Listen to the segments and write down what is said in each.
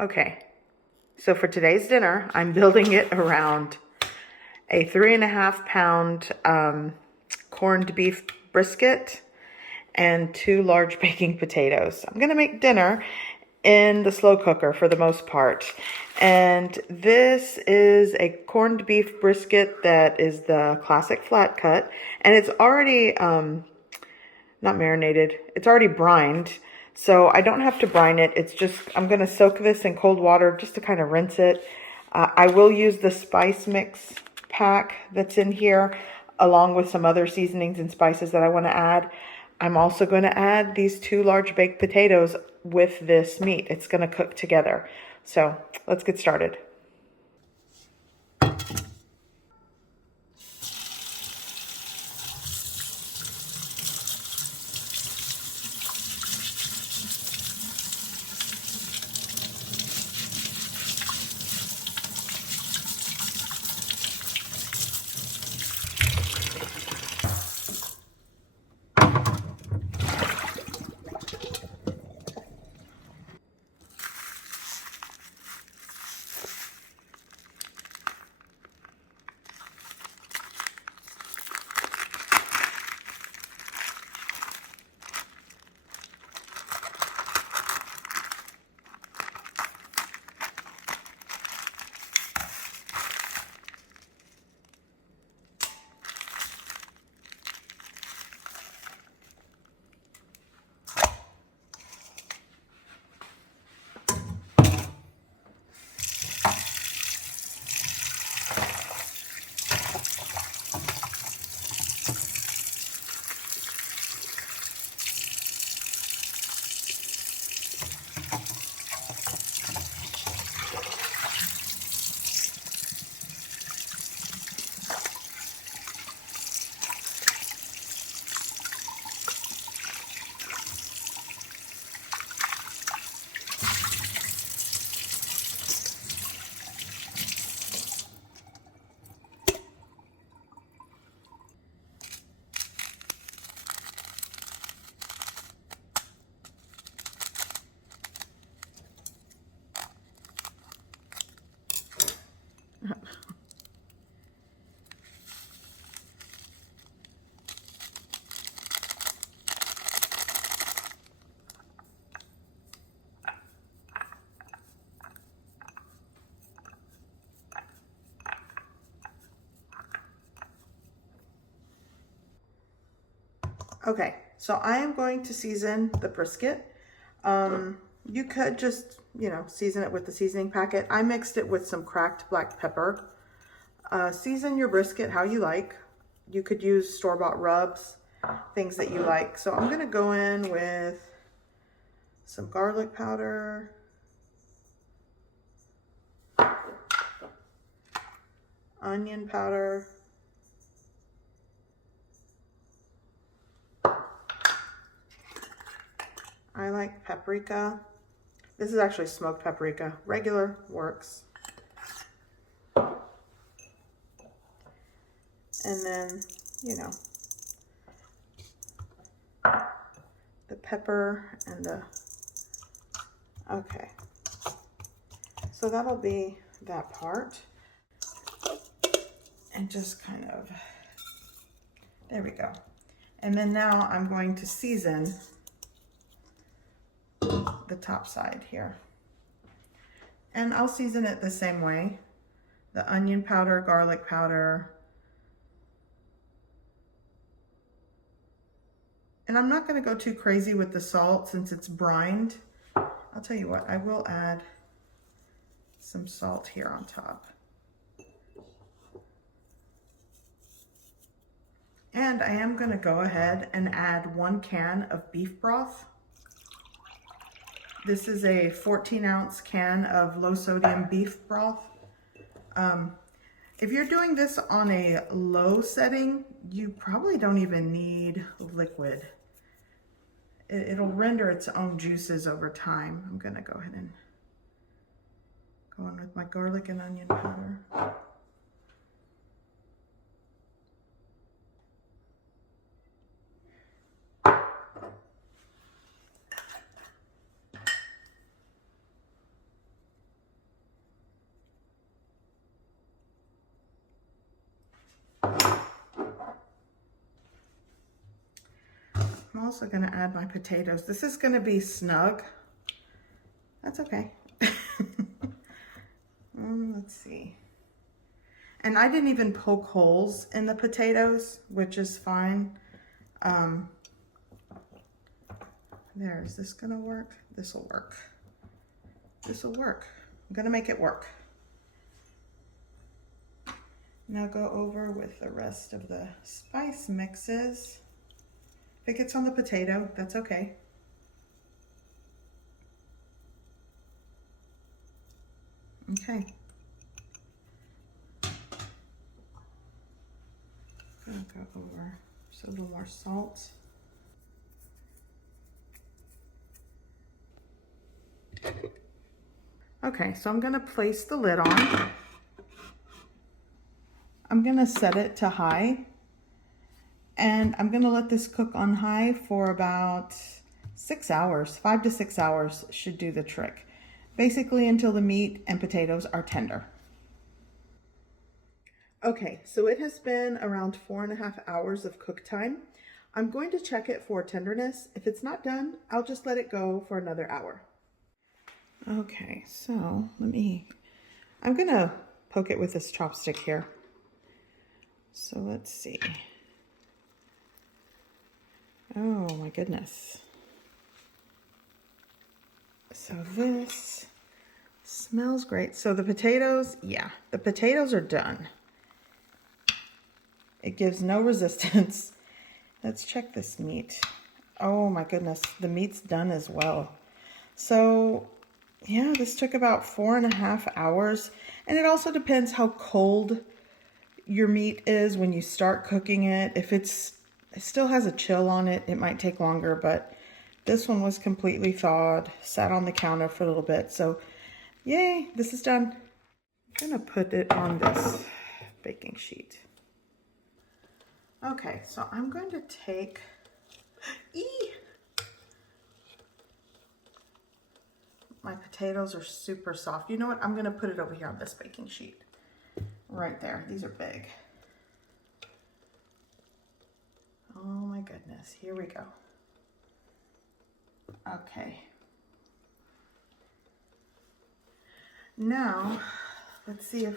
Okay, so for today's dinner, I'm building it around a 3.5 pound corned beef brisket and 2 large baking potatoes. I'm gonna make dinner in the slow cooker for the most part. And this is a corned beef brisket that is the classic flat cut, and it's already not marinated, it's already brined. So I don't have to brine it. It's just, I'm gonna soak this in cold water just to kind of rinse it. I will use the spice mix pack that's in here along with some other seasonings and spices that I want to add. I'm also going to add these 2 large baked potatoes with this meat. It's going to cook together. So let's get started. Okay, so I am going to season the brisket. You could just, season it with the seasoning packet. I mixed it with some cracked black pepper. Season your brisket how you like. You could use store-bought rubs, things that you like. So I'm gonna go in with some garlic powder, onion powder, I like paprika. This is actually smoked paprika. Regular works. And then, the pepper and okay. So that'll be that part. And just kind of, there we go. And then now I'm going to season the top side here. And I'll season it the same way. The onion powder, garlic powder. And I'm not going to go too crazy with the salt since it's brined. I'll tell you what, I will add some salt here on top. And I am going to go ahead and add 1 can of beef broth. This is a 14-ounce can of low sodium beef broth. If you're doing this on a low setting, you probably don't even need liquid. It'll render its own juices over time. I'm gonna go ahead and go in with my garlic and onion powder. also gonna add my potatoes. This is gonna be snug. That's okay. Let's see. And I didn't even poke holes in the potatoes, which is fine. There, is this gonna work? This will work. This will work. I'm gonna make it work. Now go over with the rest of the spice mixes. If it gets on the potato, that's okay. Okay. Gonna go over just a little more salt. Okay, so I'm gonna place the lid on. I'm gonna set it to high, and I'm gonna let this cook on high for about 6 hours. 5 to 6 hours should do the trick. Basically until the meat and potatoes are tender. Okay, so it has been around 4.5 hours of cook time. I'm going to check it for tenderness. If it's not done, I'll just let it go for another hour. Okay, so I'm gonna poke it with this chopstick here. So let's see. Oh my goodness. So this smells great. So the potatoes, yeah, the potatoes are done. It gives no resistance. Let's check this meat. Oh my goodness, the meat's done as well. So yeah, this took about 4.5 hours. And it also depends how cold your meat is when you start cooking it. If it still has a chill on it, it might take longer, but this one was completely thawed, sat on the counter for a little bit. So yay, this is done. I'm gonna put it on this baking sheet. Okay, so I'm going to take, my potatoes are super soft. You know what? I'm gonna put it over here on this baking sheet. Right there, these are big. Oh my goodness, here we go. Okay. Now, let's see if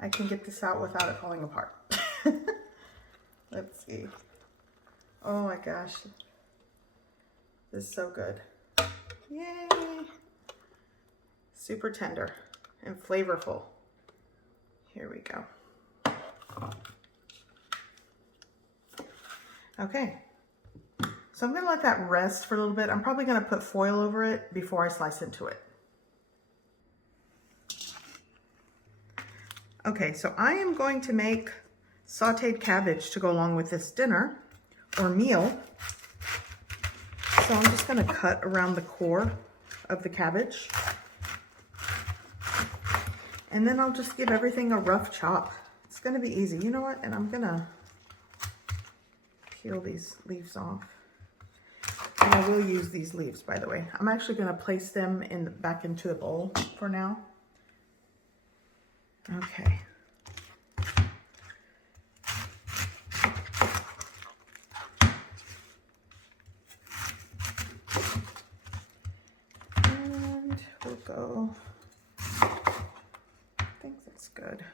I can get this out without it falling apart. Let's see. Oh my gosh. This is so good. Yay. Super tender and flavorful. Here we go. Okay. So I'm gonna let that rest for a little bit. I'm probably gonna put foil over it before I slice into it. Okay, so I am going to make sauteed cabbage to go along with this dinner or meal. So I'm just gonna cut around the core of the cabbage. And then I'll just give everything a rough chop. It's gonna be easy. You know what? And I'm gonna peel these leaves off. And I will use these leaves, by the way. I'm actually gonna place them back into the bowl for now. Okay. And we'll go, I think that's good.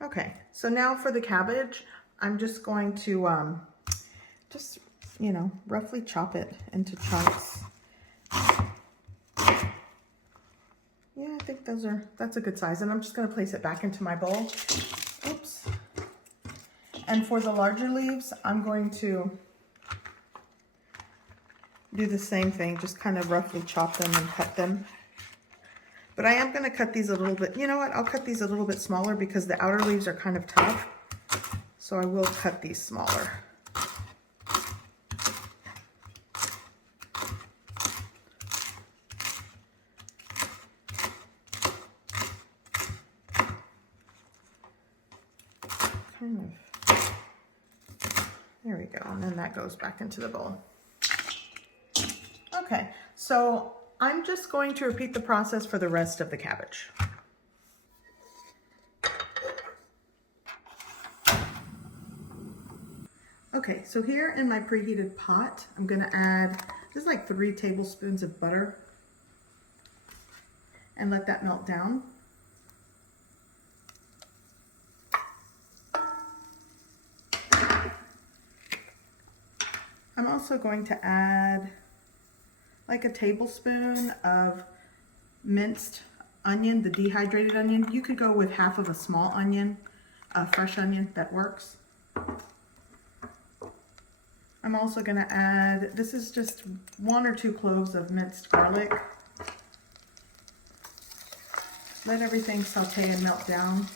Okay, so now for the cabbage, I'm just going to roughly chop it into chunks. Yeah, I think that's a good size. And I'm just gonna place it back into my bowl. Oops. And for the larger leaves, I'm going to do the same thing, just kind of roughly chop them and cut them. But I am gonna cut these a little bit. You know what? I'll cut these a little bit smaller because the outer leaves are kind of tough. So I will cut these smaller. There we go, and then that goes back into the bowl. Okay, so I'm just going to repeat the process for the rest of the cabbage. Okay, so here in my preheated pot, I'm gonna add just like 3 tablespoons of butter and let that melt down. I'm also going to add like a tablespoon of minced onion, the dehydrated onion. You could go with half of a small onion, a fresh onion, that works. I'm also going to add, this is just 1 or 2 cloves of minced garlic. Let everything saute and melt down.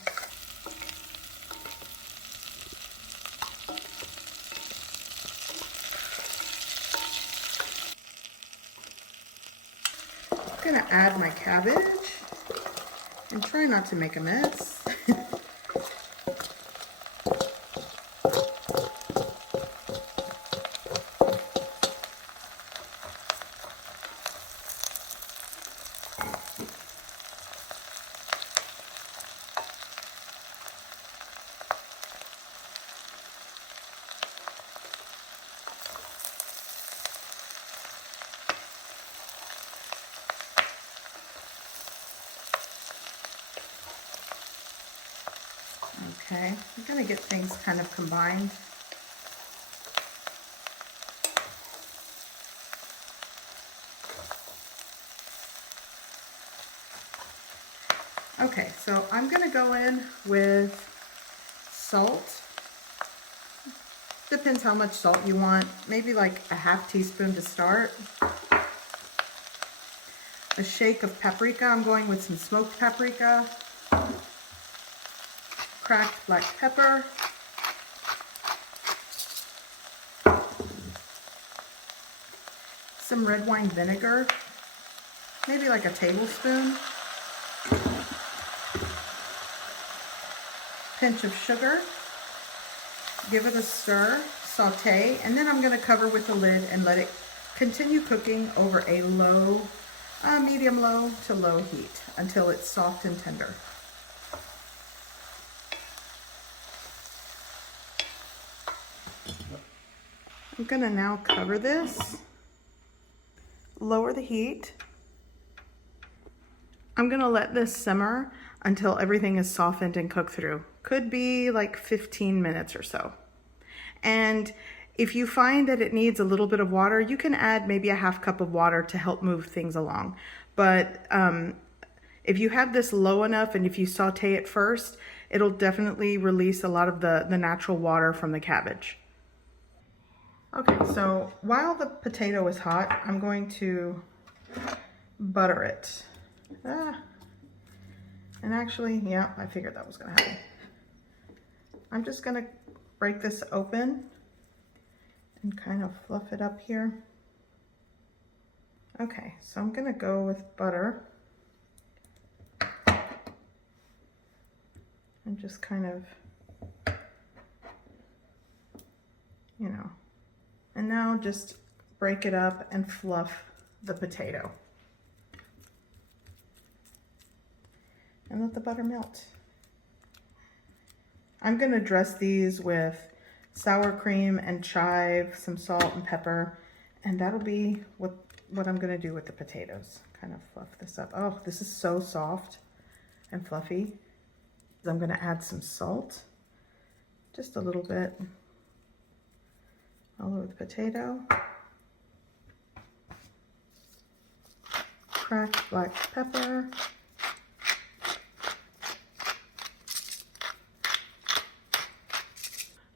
I'm going to add my cabbage and try not to make a mess. Okay, I'm going to get things kind of combined. Okay, so I'm going to go in with salt. Depends how much salt you want. Maybe like a half teaspoon to start. A shake of paprika. I'm going with some smoked paprika. Cracked black pepper. Some red wine vinegar. Maybe like a tablespoon. Pinch of sugar. Give it a stir, saute, and then I'm going to cover with the lid and let it continue cooking over a low, medium low to low heat until it's soft and tender. I'm going to now cover this, lower the heat. I'm going to let this simmer until everything is softened and cooked through. Could be like 15 minutes or so. And if you find that it needs a little bit of water, you can add maybe a half cup of water to help move things along. But if you have this low enough and if you saute it first, it'll definitely release a lot of the natural water from the cabbage. Okay, so while the potato is hot, I'm going to butter it. And actually, yeah, I figured that was gonna happen. I'm just gonna break this open and kind of fluff it up here. Okay, so I'm gonna go with butter and just kind of, you know, and now just break it up and fluff the potato. And let the butter melt. I'm gonna dress these with sour cream and chive, some salt and pepper, and that'll be what I'm gonna do with the potatoes. Kind of fluff this up. Oh, this is so soft and fluffy. I'm gonna add some salt, just a little bit, all over the potato. Cracked black pepper.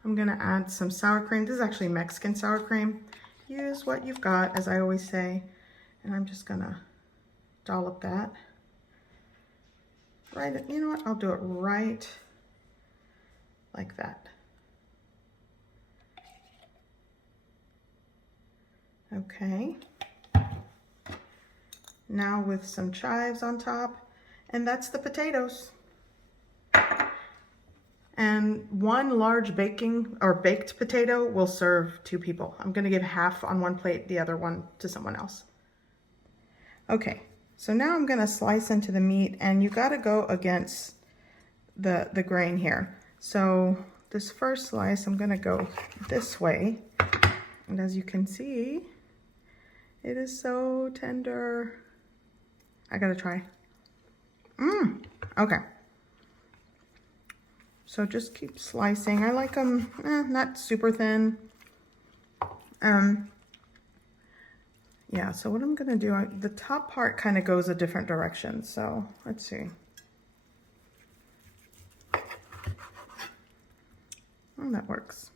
I'm gonna add some sour cream. This is actually Mexican sour cream. Use what you've got, as I always say. And I'm just gonna dollop that. Right, you know what? I'll do it right like that. Okay. Now with some chives on top, and that's the potatoes. And 1 large baked potato will serve 2 people. I'm gonna give half on one plate, the other one to someone else. Okay, so now I'm gonna slice into the meat, and you gotta go against the grain here. So this first slice, I'm gonna go this way. And as you can see, it is so tender. I gotta try. Okay. So just keep slicing. I like them not super thin. Yeah, so what I'm gonna do, the top part kind of goes a different direction. So let's see. Oh, that works.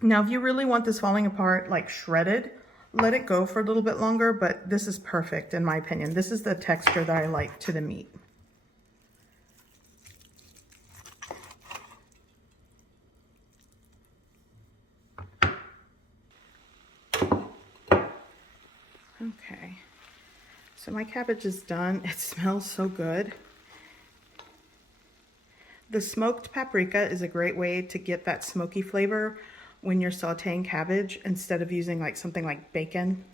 Now, if you really want this falling apart, like shredded, let it go for a little bit longer, but this is perfect in my opinion. This is the texture that I like to the meat. Okay, so my cabbage is done. It smells so good. The smoked paprika is a great way to get that smoky flavor when you're sauteing cabbage instead of using like something like bacon.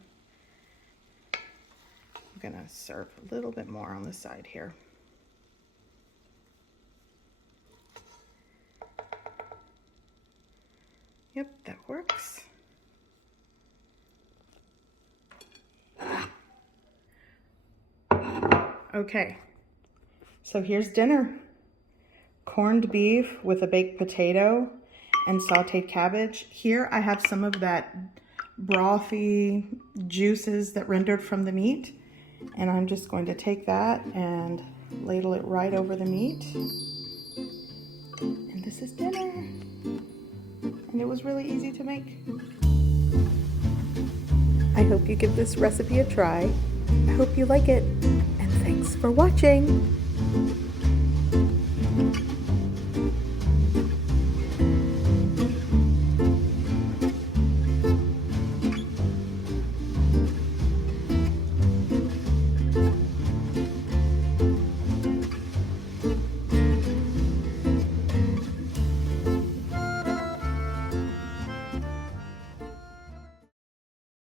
I'm gonna serve a little bit more on the side here. Yep, that works. Okay, so here's dinner. Corned beef with a baked potato and sauteed cabbage. Here I have some of that brothy juices that rendered from the meat, and I'm just going to take that and ladle it right over the meat. And this is dinner. And it was really easy to make. I hope you give this recipe a try. I hope you like it, and thanks for watching.